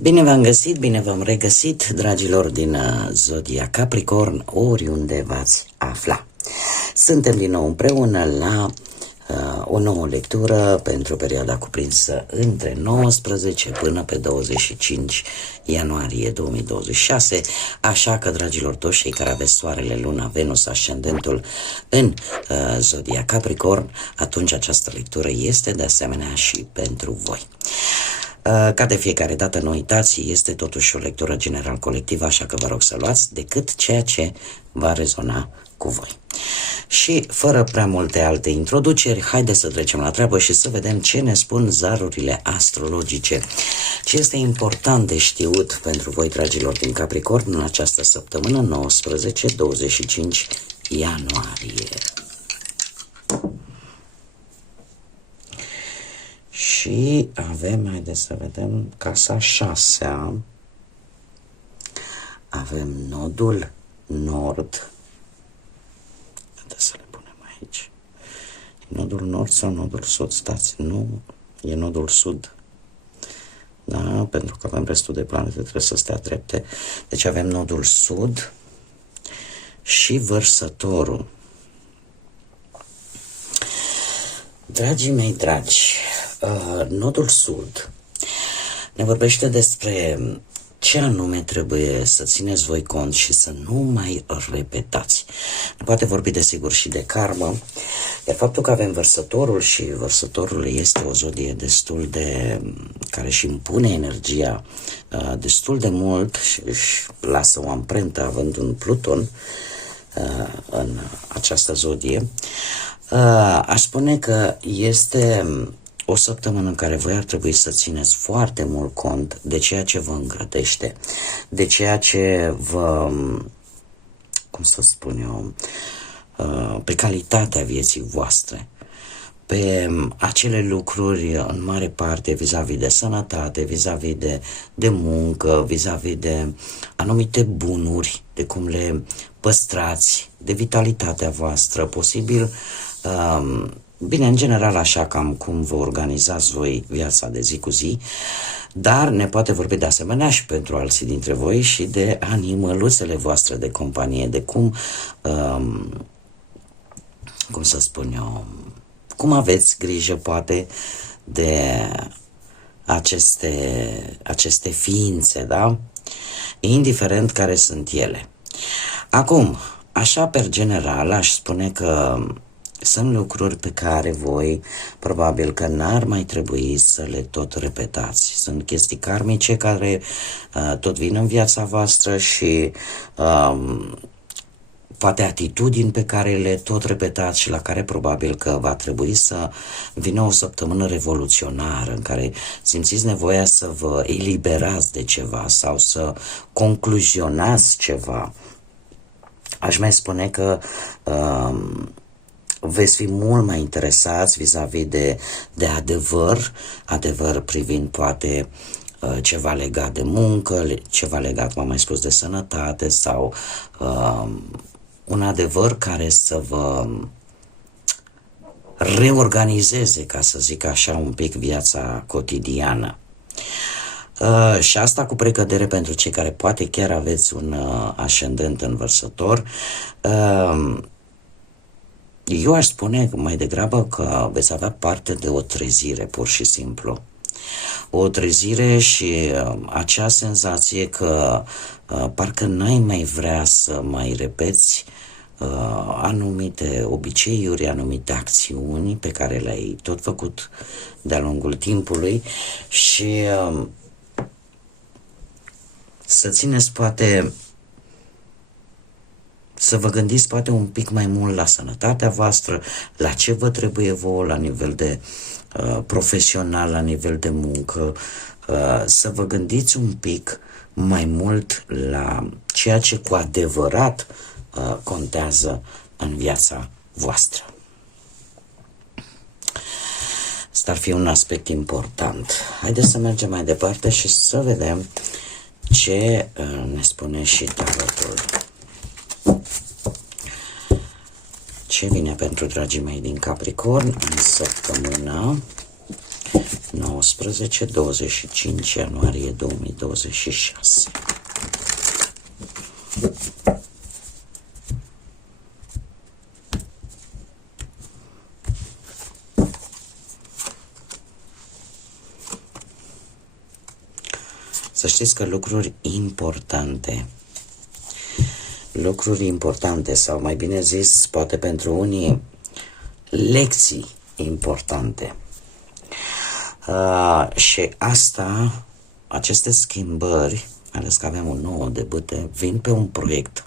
Bine v-am găsit, bine v-am regăsit, dragilor din Zodia Capricorn, oriunde v-ați afla. Suntem din nou împreună la o nouă lectură pentru perioada cuprinsă între 19 până pe 25 ianuarie 2026, așa că, dragilor, toți cei care aveți soarele, luna, Venus, ascendentul în Zodia Capricorn, atunci această lectură este de asemenea și pentru voi. Ca de fiecare dată, nu uitați, este totuși o lectură general colectivă, așa că vă rog să luați decât ceea ce va rezona cu voi. Și fără prea multe alte introduceri, haideți să trecem la treabă și să vedem ce ne spun zarurile astrologice. Ce este important de știut pentru voi, dragilor din Capricorn, în această săptămână 19-25 ianuarie. Și avem, haideți să vedem, casa 6-a, avem nodul nord, haideți să le punem aici, nodul nord sau nodul sud, stați, nu, e nodul sud, da, pentru că avem restul de planete, trebuie să stea drepte, deci avem nodul sud și vărsătorul. Dragii mei dragi, nodul sud ne vorbește despre ce anume trebuie să țineți voi cont și să nu mai repetați. Ne poate vorbi desigur și de karmă, iar faptul că avem vărsătorul și vărsătorul este o zodie destul de, care își impune energia destul de mult și își lasă o amprentă având un Pluton în această zodie, aș spune că este o săptămână în care voi ar trebui să țineți foarte mult cont de ceea ce vă îngrădește, de ceea ce vă, cum să spun eu, pe calitatea vieții voastre, pe acele lucruri în mare parte vis-a-vis de sănătate, vis-a-vis de muncă, vis-a-vis de anumite bunuri, de cum le păstrați, de vitalitatea voastră, posibil, bine, în general așa cam cum vă organizați voi viața de zi cu zi, dar ne poate vorbi de asemenea și pentru alții dintre voi și de animăluțele voastre de companie, de cum, cum să spun eu, cum aveți grijă poate de aceste ființe, da? Indiferent care sunt ele. Acum, așa per general, aș spune că sunt lucruri pe care voi probabil că n-ar mai trebui să le tot repetați. Sunt chestii karmice care tot vin în viața voastră și poate atitudini pe care le tot repetați și la care probabil că va trebui să vină o săptămână revoluționară în care simțiți nevoia să vă eliberați de ceva sau să concluzionați ceva. Aș mai spune că veți fi mult mai interesați vis-a-vis de adevăr privind poate ceva legat de muncă, ceva legat, v-am mai spus, de sănătate sau un adevăr care să vă reorganizeze, ca să zic așa, un pic viața cotidiană. Și asta cu precădere pentru cei care poate chiar aveți un ascendent în Vărsător. Eu aș spune mai degrabă că veți avea parte de o trezire, pur și simplu. O trezire și acea senzație că parcă n-ai mai vrea să mai repeți anumite obiceiuri, anumite acțiuni pe care le-ai tot făcut de-a lungul timpului și să țineți poate, să vă gândiți poate un pic mai mult la sănătatea voastră, la ce vă trebuie vouă la nivel de profesional, la nivel de muncă, să vă gândiți un pic mai mult la ceea ce cu adevărat contează în viața voastră. Asta ar fi un aspect important. Haideți să mergem mai departe și să vedem ce ne spune și tarotul. Ce vine pentru dragii mei din Capricorn în săptămâna 19-25 ianuarie 2026? Să știți că lucruri importante, sau mai bine zis, poate pentru unii, lecții importante. Și aceste schimbări, ales că avem un nou debute, vin pe un proiect,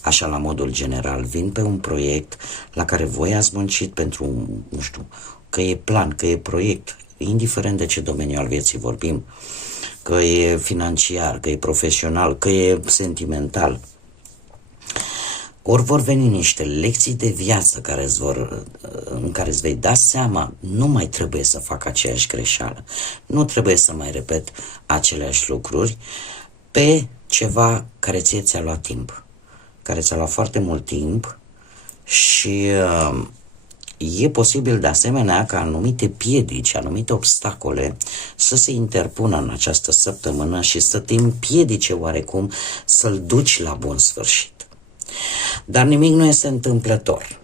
așa la modul general, vin pe un proiect la care voi ați muncit pentru, nu știu, că e plan, că e proiect, indiferent de ce domeniu al vieții vorbim, că e financiar, că e profesional, că e sentimental. Ori vor veni niște lecții de viață în care îți vei da seama, nu mai trebuie să fac aceeași greșeală, nu trebuie să mai repet aceleași lucruri pe ceva care ți-a luat timp, care ți-a luat foarte mult timp și e posibil de asemenea ca anumite piedici, anumite obstacole să se interpună în această săptămână și să te împiedice oarecum să-l duci la bun sfârșit. Dar nimic nu este întâmplător.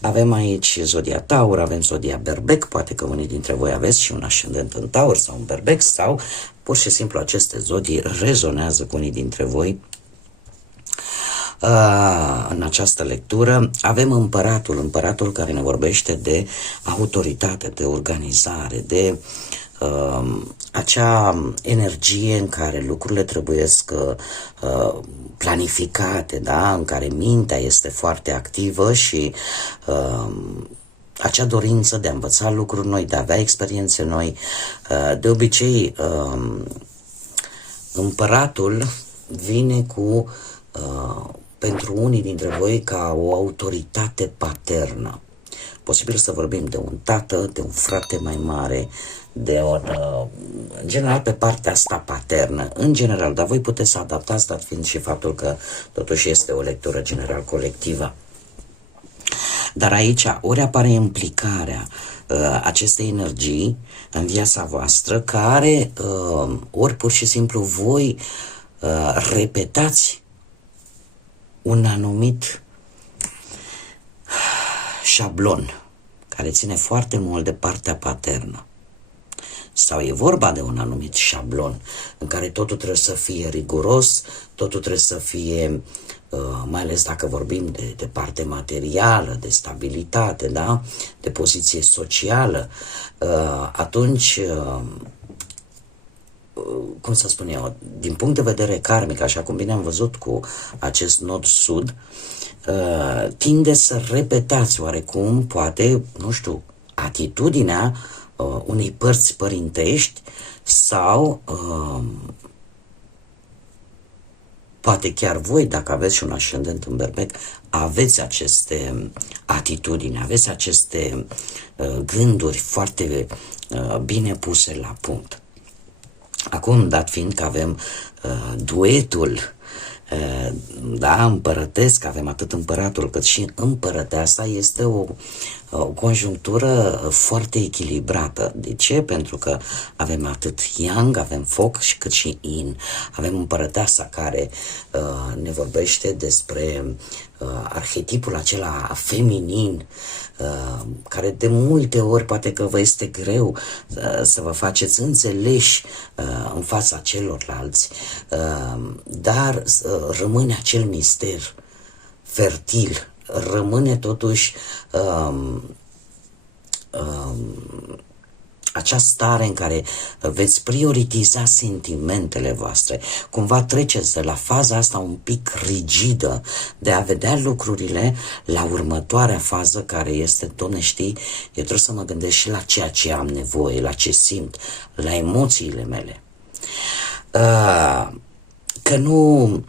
Avem aici zodia Taur, avem zodia Berbec, poate că unii dintre voi aveți și un ascendent în Taur sau un Berbec, sau pur și simplu aceste zodii rezonează cu unii dintre voi. În această lectură avem împăratul care ne vorbește de autoritate, de organizare, de acea energie în care lucrurile trebuiesc planificate, da? În care mintea este foarte activă și acea dorință de a învăța lucruri noi, de a avea experiențe noi. De obicei, împăratul vine cu pentru unii dintre voi ca o autoritate paternă. Posibil să vorbim de un tată, de un frate mai mare, în general pe partea asta paternă, în general, dar voi puteți să adaptați, dat fiind și faptul că totuși este o lectură general colectivă. Dar aici ori apare implicarea acestei energii în viața voastră, care ori pur și simplu voi repetați un anumit șablon care ține foarte mult de partea paternă. Sau e vorba de un anumit șablon în care totul trebuie să fie riguros, totul trebuie să fie, mai ales dacă vorbim de parte materială, de stabilitate, da? De poziție socială, atunci, cum să spun eu, din punct de vedere karmic, așa cum bine am văzut cu acest nod sud, tinde să repetați oarecum, poate, nu știu, atitudinea unei părți părintești sau poate chiar voi, dacă aveți și un ascendent în Berbec, aveți aceste atitudini, aveți aceste gânduri foarte bine puse la punct. Acum, dat fiind că avem duetul da, împărătesc, avem atât împăratul cât și împărăteasa, este o conjunctură foarte echilibrată. De ce? Pentru că avem atât yang, avem foc și cât și yin. Avem împărăteasa care ne vorbește despre arhetipul acela feminin, care de multe ori poate că vă este greu să vă faceți înțeleși în fața celorlalți, dar rămâne acel mister fertil, rămâne totuși acea stare în care veți prioritiza sentimentele voastre. Cumva treceți de la faza asta un pic rigidă de a vedea lucrurile la următoarea fază, care este, Doamne, știi, eu trebuie să mă gândesc și la ceea ce am nevoie, la ce simt, la emoțiile mele. Că nu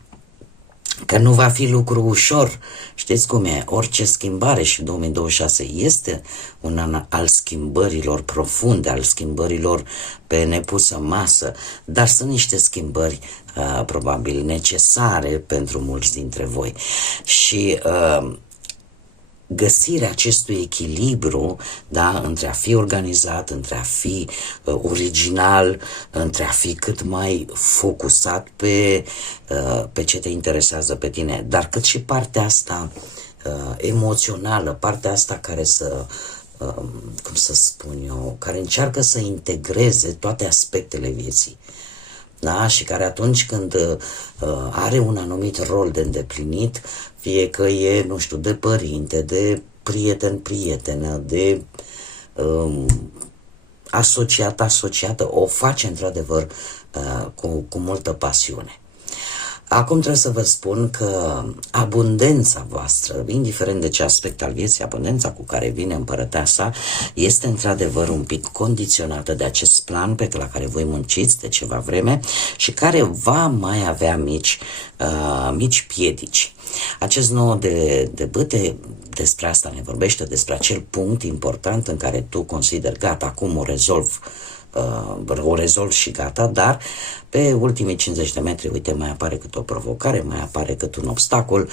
că nu va fi lucru ușor. Știți cum e, orice schimbare, și 2026 este un an al schimbărilor profunde, al schimbărilor pe nepusă masă, dar sunt niște schimbări probabil necesare pentru mulți dintre voi. Și găsirea acestui echilibru, da, între a fi organizat, între a fi original, între a fi cât mai focusat pe ce te interesează pe tine, dar cât și partea asta emoțională, partea asta care să, cum să spun eu, care încearcă să integreze toate aspectele vieții. Da? Și care atunci când are un anumit rol de îndeplinit, fie că e, nu știu, de părinte, de prieten-prietenă, de asociată, o face într-adevăr cu multă pasiune. Acum trebuie să vă spun că abundența voastră, indiferent de ce aspect al vieții, abundența cu care vine împărăteasa, este într-adevăr un pic condiționată de acest plan la care voi munciți de ceva vreme și care va mai avea mici piedici. Acest nou de bâte despre asta ne vorbește, despre acel punct important în care tu consideri gata, acum o rezolv și gata, dar pe ultimii 50 de metri, uite, mai apare cât o provocare, mai apare cât un obstacol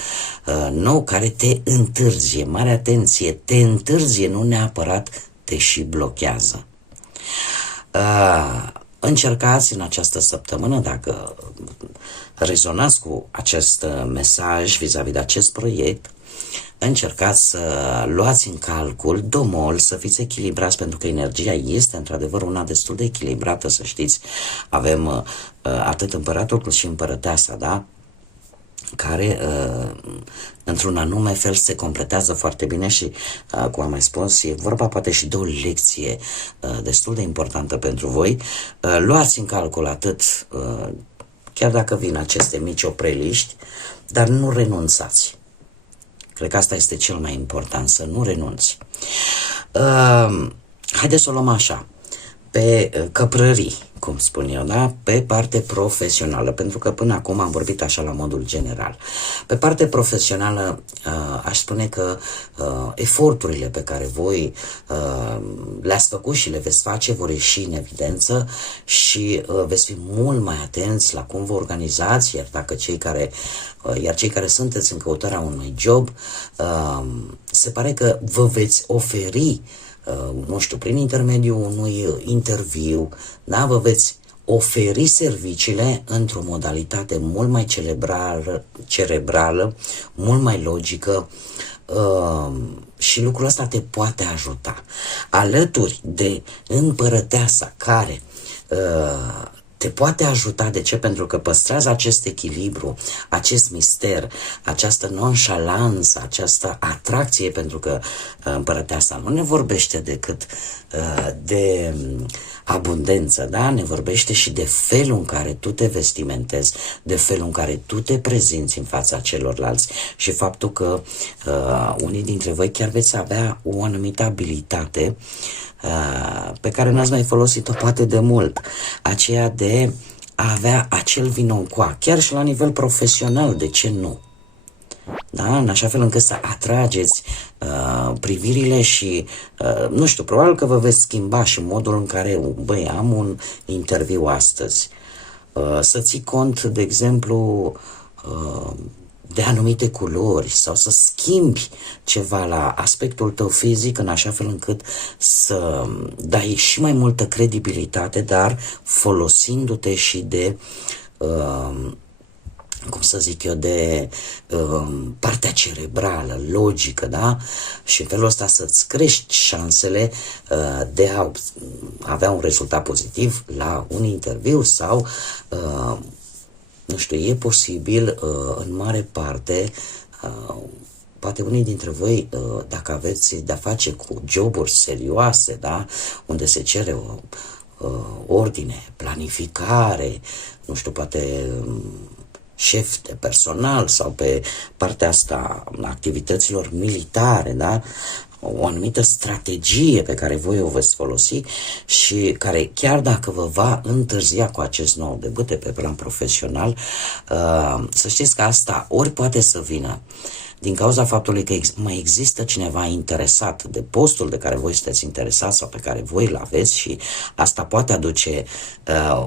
nou care te întârzie. Mare atenție, te întârzie, nu neapărat te și blochează. Încercați în această săptămână, dacă rezonați cu acest mesaj vis-a-vis de acest proiect, încercați să luați în calcul domol, să fiți echilibrați, pentru că energia este într-adevăr una destul de echilibrată, să știți. Avem atât împăratul cât și împărăteasa, da? Care într-un anume fel se completează foarte bine și, cum am mai spus, e vorba poate și de o lecție destul de importantă pentru voi. Luați în calcul atât, chiar dacă vin aceste mici opreliști, dar nu renunțați. Cred că asta este cel mai important, să nu renunți. Haideți să o luăm așa, pe căprării, cum spun eu, da? Pe parte profesională, pentru că până acum am vorbit așa la modul general. Pe parte profesională aș spune că eforturile pe care voi le-ați făcut și le veți face vor ieși în evidență și veți fi mult mai atenți la cum vă organizați, iar cei care sunteți în căutarea unui job, se pare că vă veți oferi, nu știu, prin intermediul unui interviu, da, vă veți oferi serviciile într-o modalitate mult mai cerebrală, mult mai logică, și lucrul ăsta te poate ajuta. Alături de împărăteasa care te poate ajuta. De ce? Pentru că păstrează acest echilibru, acest mister, această nonșalanță, această atracție, pentru că împărăteasa nu ne vorbește decât de abundență, da? Ne vorbește și de felul în care tu te vestimentezi, de felul în care tu te prezinți în fața celorlalți și faptul că unii dintre voi chiar veți avea o anumită abilitate pe care n-ați mai folosit-o poate de mult, aceea de a avea acel vino în coa, chiar și la nivel profesional, de ce nu? Da? În așa fel încât să atrageți privirile și, nu știu, probabil că vă veți schimba și modul în care, băi, am un interviu astăzi. Să ții cont, de exemplu, de anumite culori sau să schimbi ceva la aspectul tău fizic în așa fel încât să dai și mai multă credibilitate, dar folosindu-te și de cum să zic eu, de partea cerebrală, logică, da? Și în felul ăsta să-ți crești șansele de a avea un rezultat pozitiv la un interviu sau nu știu, e posibil în mare parte, poate unii dintre voi, dacă aveți de-a face cu joburi serioase, da? Unde se cere o ordine, planificare, nu știu, poate șef de personal sau pe partea asta activităților militare, da? o anumită strategie pe care voi o veți folosi și care, chiar dacă vă va întârzia cu acest nou de bâte pe plan profesional, să știți că asta ori poate să vină din cauza faptului că mai există cineva interesat de postul de care voi sunteți interesați sau pe care voi îl aveți și asta poate aduce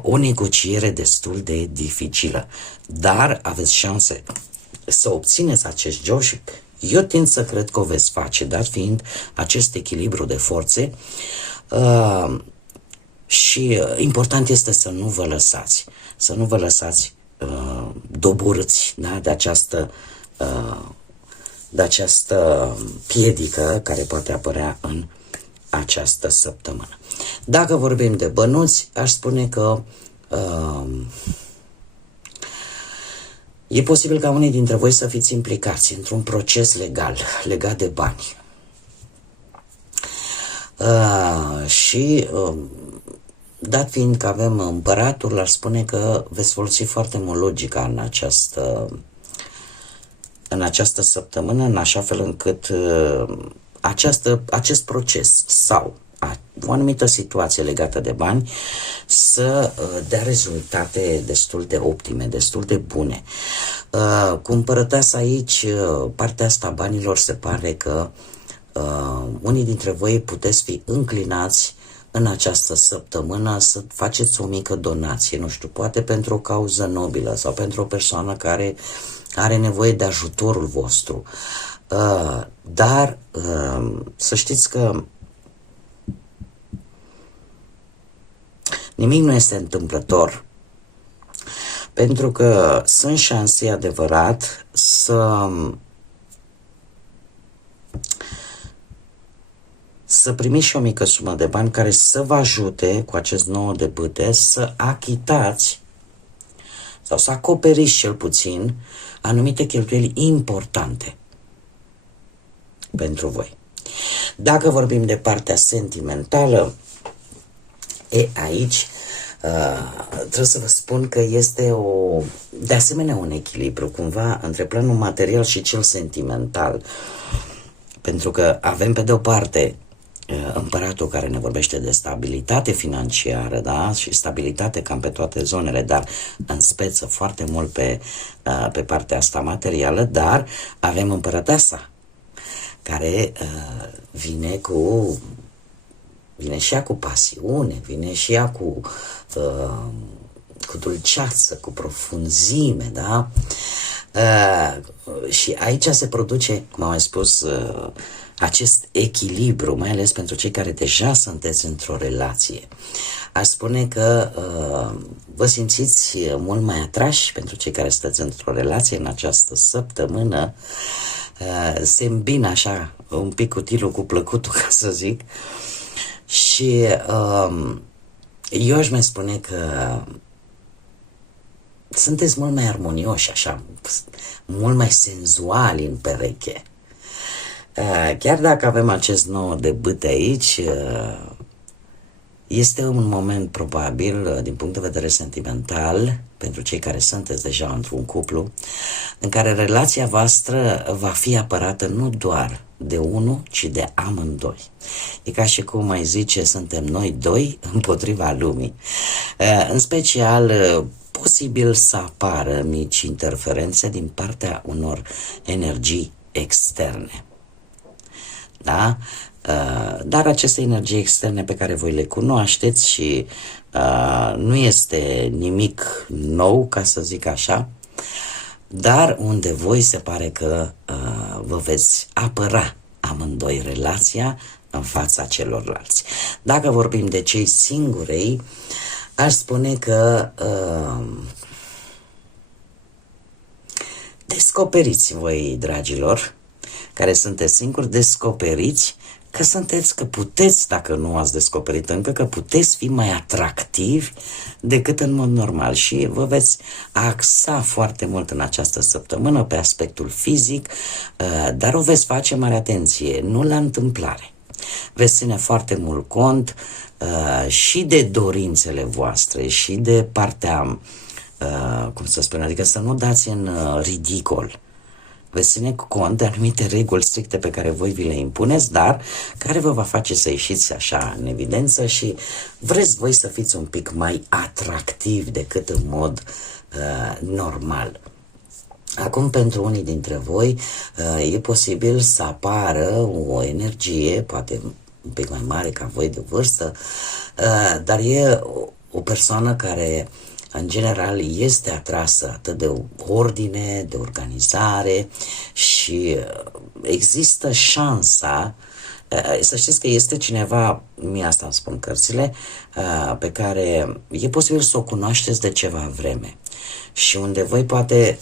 o negociere destul de dificilă. Dar aveți șanse să obțineți acest job și eu tind să cred că o veți face, dat fiind acest echilibru de forțe și important este să nu vă lăsați, doborâți, da, de această piedică care poate apărea în această săptămână. Dacă vorbim de bănuți, aș spune că e posibil ca unii dintre voi să fiți implicați într-un proces legal legat de bani. Dat fiind că avem împăratul, aș spune că veți folosi foarte mult logica în această săptămână, în așa fel încât acest proces sau o anumită situație legată de bani să dea rezultate destul de optime, destul de bune. Cu împărăteasa aici, partea asta banilor, se pare că unii dintre voi puteți fi înclinați în această săptămână să faceți o mică donație, nu știu, poate pentru o cauză nobilă sau pentru o persoană care are nevoie de ajutorul vostru. Dar să știți că nimic nu este întâmplător, pentru că sunt șanse, adevărat, să primiți și o mică sumă de bani care să vă ajute cu acest nou de bâte să achitați sau să acoperiți cel puțin anumite cheltuieli importante pentru voi. Dacă vorbim de partea sentimentală, aici trebuie să vă spun că este de asemenea un echilibru cumva între planul material și cel sentimental, pentru că avem pe de o parte împăratul care ne vorbește de stabilitate financiară, da? Și stabilitate cam pe toate zonele, dar în speță foarte mult pe partea asta materială, dar avem împărăteasa care vine și ea cu pasiune, vine și ea cu dulceață, cu profunzime, da? Și aici se produce, cum am mai spus, acest echilibru, mai ales pentru cei care deja sunteți într-o relație. Aș spune că vă simțiți mult mai atrași pentru cei care sunteți într-o relație în această săptămână. Se îmbină așa un pic utilul cu plăcutul, ca să zic. Și eu aș mai spune că sunteți mult mai armonioși, așa, mult mai senzuali în pereche. Chiar dacă avem acest nou de bâte aici, este un moment probabil, din punct de vedere sentimental, pentru cei care sunteți deja într-un cuplu, în care relația voastră va fi apărată nu doar de unul, ci de amândoi. E ca și cum mai zice, suntem noi doi împotriva lumii. În special, posibil să apară mici interferențe din partea unor energii externe. Da? Dar aceste energii externe pe care voi le cunoașteți și nu este nimic nou, ca să zic așa, dar unde voi se pare că vă veți apăra amândoi relația în fața celorlalți. Dacă vorbim de cei singurei, aș spune că descoperiți voi, dragilor, care sunteți singuri, descoperiți că puteți, dacă nu ați descoperit încă, că puteți fi mai atractivi decât în mod normal și vă veți axa foarte mult în această săptămână pe aspectul fizic, dar o veți face, mare atenție, nu la întâmplare. Veți ține foarte mult cont și de dorințele voastre și de partea, cum să spun, adică să nu dați în ridicol veți ține cont de anumite reguli stricte pe care voi vi le impuneți, dar care vă va face să ieșiți așa în evidență și vreți voi să fiți un pic mai atractiv decât în mod normal. Acum, pentru unii dintre voi, e posibil să apară o energie, poate un pic mai mare ca voi de vârstă, dar e o persoană care, în general, este atrasă atât de ordine, de organizare și există șansa, să știți că este cineva, mie asta îmi spun cărțile, pe care e posibil să o cunoașteți de ceva vreme și unde voi poate,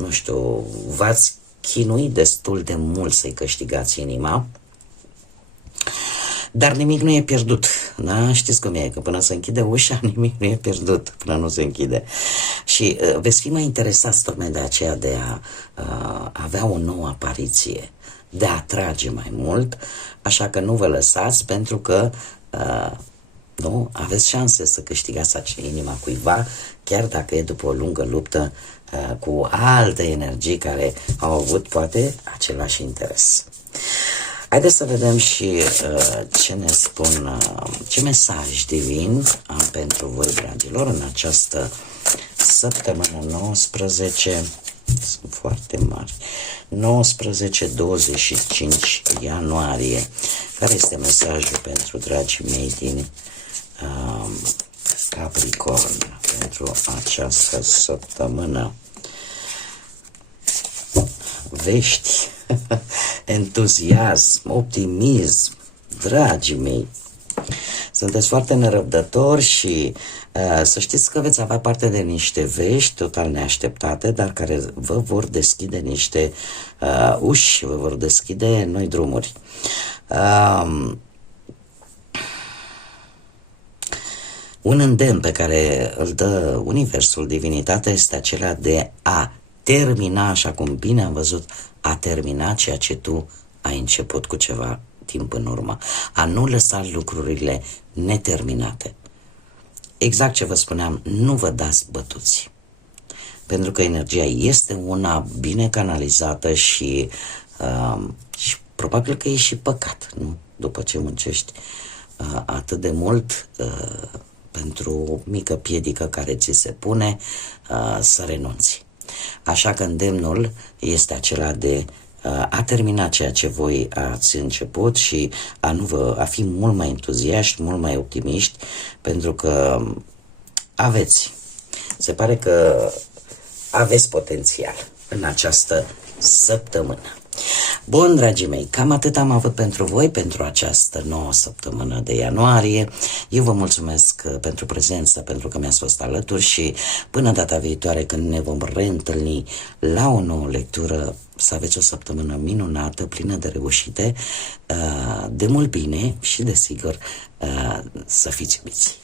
nu știu, v-ați chinuit destul de mult să-i câștigați inima, dar nimic nu e pierdut, da? Știți cum e, că până se închide ușa, nimic nu e pierdut până nu se închide. Și veți fi mai interesați tocmai de aceea de a avea o nouă apariție, de a atrage mai mult, așa că nu vă lăsați, pentru că nu? Aveți șanse să câștigați inima cuiva, chiar dacă e după o lungă luptă cu alte energii care au avut poate același interes. Haideți să vedem și ce ne spun, ce mesaj divin am pentru voi, dragilor, în această săptămână 19, sunt foarte mari, 19-25 ianuarie. Care este mesajul pentru dragii mei din Capricorn pentru această săptămână? Vești, entuziasm, optimism, dragii mei. Sunteți foarte nerăbdători și să știți că veți avea parte de niște vești total neașteptate, dar care vă vor deschide niște uși, vă vor deschide noi drumuri. Un îndemn pe care îl dă Universul, divinitatea, este acela de a termina, așa cum bine am văzut, a termina ceea ce tu ai început cu ceva timp în urmă, a nu lăsa lucrurile neterminate. Exact ce vă spuneam, nu vă dați bătuți, pentru că energia este una bine canalizată și probabil că e și păcat, nu? După ce muncești atât de mult pentru o mică piedică care ți se pune, să renunți. Așa că îndemnul este acela de a termina ceea ce voi ați început și a fi mult mai entuziaști, mult mai optimiști, pentru că se pare că aveți potențial în această săptămână. Bun, dragii mei, cam atât am avut pentru voi pentru această nouă săptămână de ianuarie. Eu vă mulțumesc pentru prezență, pentru că mi-ați fost alături și până data viitoare, când ne vom reîntâlni la o nouă lectură, să aveți o săptămână minunată, plină de reușite, de mult bine și, desigur, să fiți iubiți.